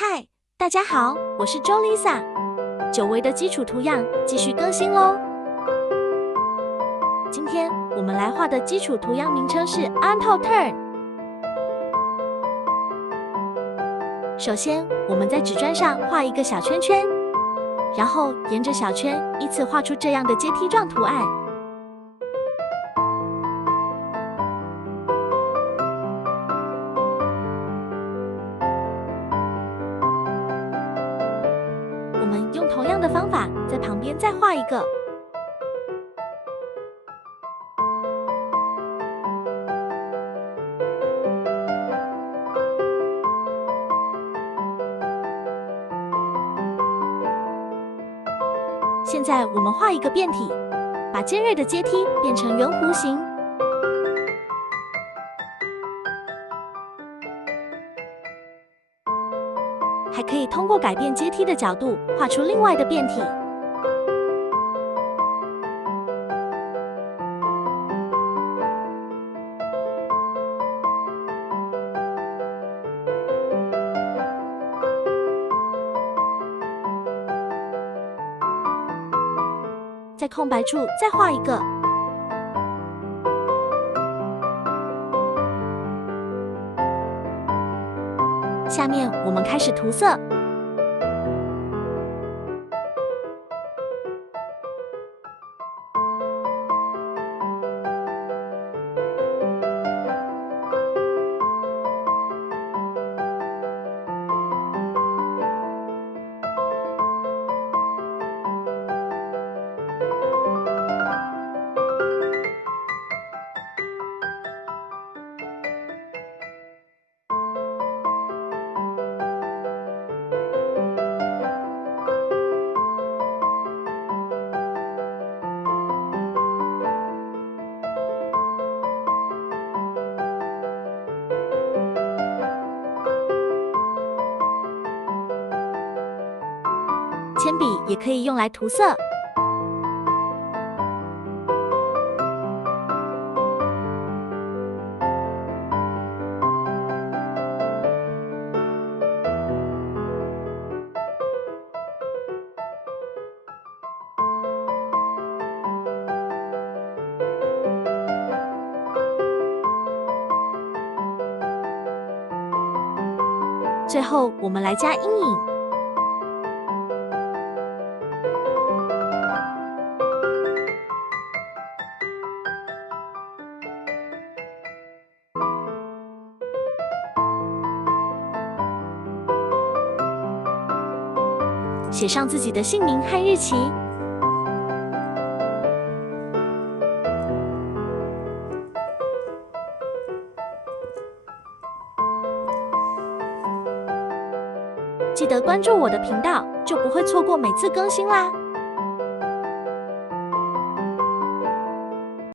嗨，大家好，我是周 Lisa。久违的基础图样继续更新喽。今天我们来画的基础图样名称是 Untold Turn。首先，我们在纸砖上画一个小圈圈，然后沿着小圈依次画出这样的阶梯状图案。我们用同样的方法，在旁边再画一个。现在我们画一个变体，把尖锐的阶梯变成圆弧形。还可以通过改变阶梯的角度，画出另外的变体。在空白处再画一个。下面我们开始涂色。铅笔也可以用来涂色。最后，我们来加阴影。写上自己的姓名和日期。记得关注我的频道，就不会错过每次更新啦。